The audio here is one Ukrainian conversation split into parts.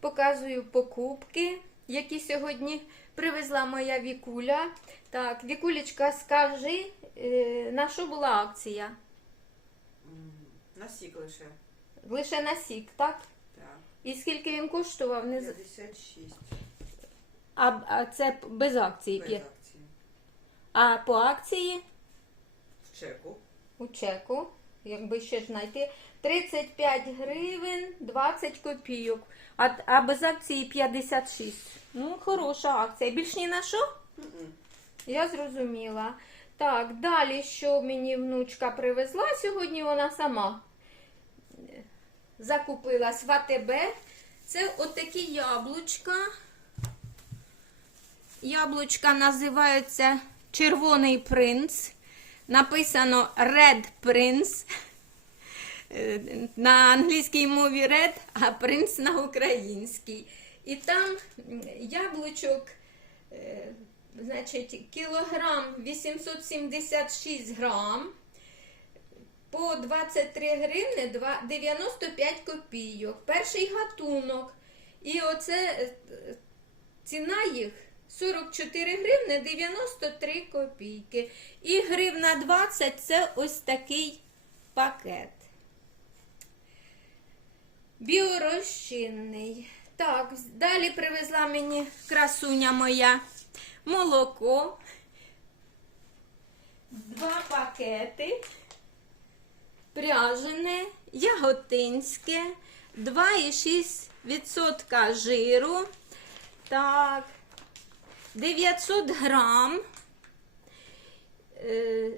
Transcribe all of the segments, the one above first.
показую покупки, які сьогодні привезла моя Вікуля. Так, Вікулечка, скажи, е, на що була акція? На сік лише. Лише на сік, так? Так. І скільки він коштував? Не... з- 56 А, а це без акції. без п'є- акції. А по акції В чеку. у чеку, якби ще ж знайти, 35 гривень 20 копійок. А, а без акції 56. Ну, хороша акція. Більш ні на що? Я зрозуміла. Так, далі, що мені внучка привезла сьогодні, вона сама е, закупила з ВТБ. Це отакі яблучка. Яблучка називаються Червоний принц. Написано Red Prince. Е, На англійській мові Red, а принц на українській. І там яблучок е, значить, кілограм 876 грам по 23 гривни 95 копійок. Перший гатунок. І оце е, ціна їх 44 гривни 93 копійки. І гривна 20 це ось такий пакет. Біорозчинний. Так, далі привезла мені красуня моя молоко. Два пакети. Пряжене, яготинське, 2,6% жиру. Так, 900 грам. Е,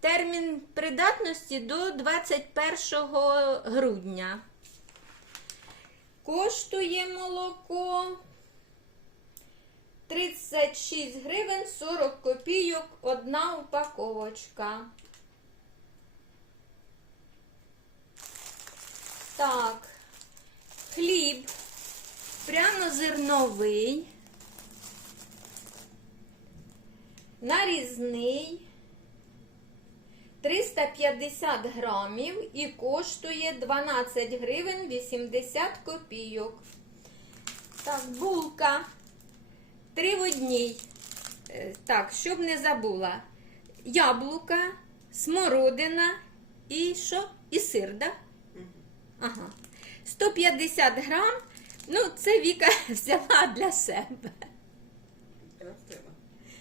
Термін придатності до 21 грудня. Коштує молоко 36 гривень 40 копійок одна упаковочка. Так, хліб прянозерновий, нарізний 350 грамів і коштує 12 гривень 80 копійок. Так, булка. Три в одній. Е, Так, щоб не забула. Яблука, смородина і що? І сир, да? Ага. 150 грам. Ну, це Віка взяла для себе. Для тебе.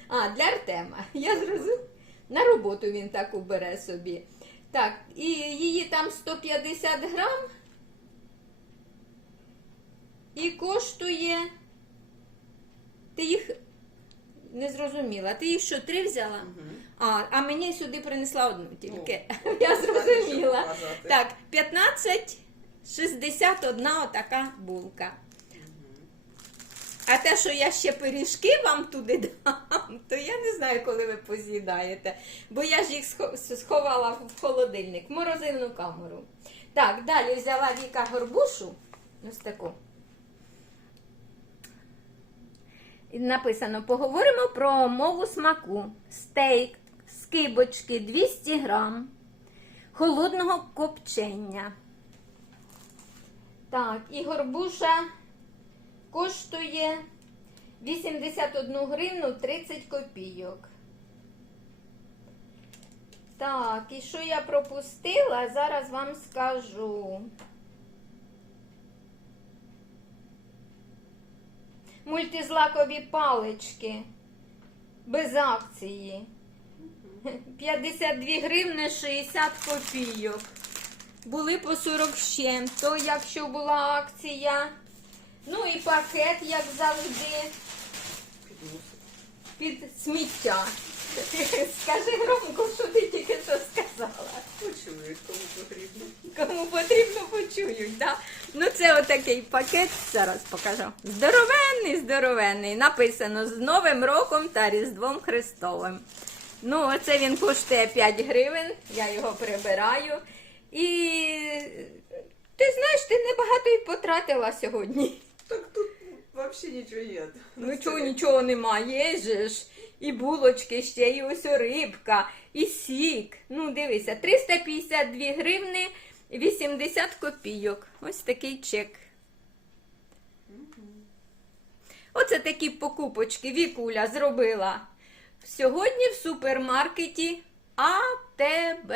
А, для Артема. Я зрозуміла. На роботу він таку бере собі. Так, і її там 150 грам. І коштує. Ти їх не зрозуміла. Ти їх що, три взяла? А, а мені сюди принесла одну тільки. Ну, Я зрозуміла. Так, 15,61 отака булка. А те, що я ще пиріжки вам туди дам, то я не знаю, коли ви поз'їдаєте. Бо я ж їх сховала в холодильник, в морозильну камеру. Так, далі взяла Віка горбушу. Ось таку. І написано: поговоримо про мову смаку. Стейк, скибочки 200 грам, холодного копчення. Так, і горбуша коштує 81 гривну 30 копійок. Так, і що я пропустила, зараз вам скажу. Мультизлакові палички без акції. 52 гривни 60 копійок. Були по 40 з чим. То якщо була акція. Ну і пакет, як завжди, під сміття. Скажи громко, що ти тільки що сказала. Почуєш, кому потрібно. Кому потрібно почують, да? Ну це отакий пакет, зараз покажу. Здоровенний, здоровенний. Написано з Новим роком та Різдвом Христовим. Ну, оце він коштує 5 гривень, я його прибираю. І ти знаєш, ти небагато й потратила сьогодні. Взагалі нічого нет. Ну чого нічого немає, є же ж. І булочки ще, і ось рибка, і сік. Ну, дивися, 352 гривни 80 копійок. Ось такий чек. Оце такі покупочки Вікуля зробила. Сьогодні в супермаркеті АТБ.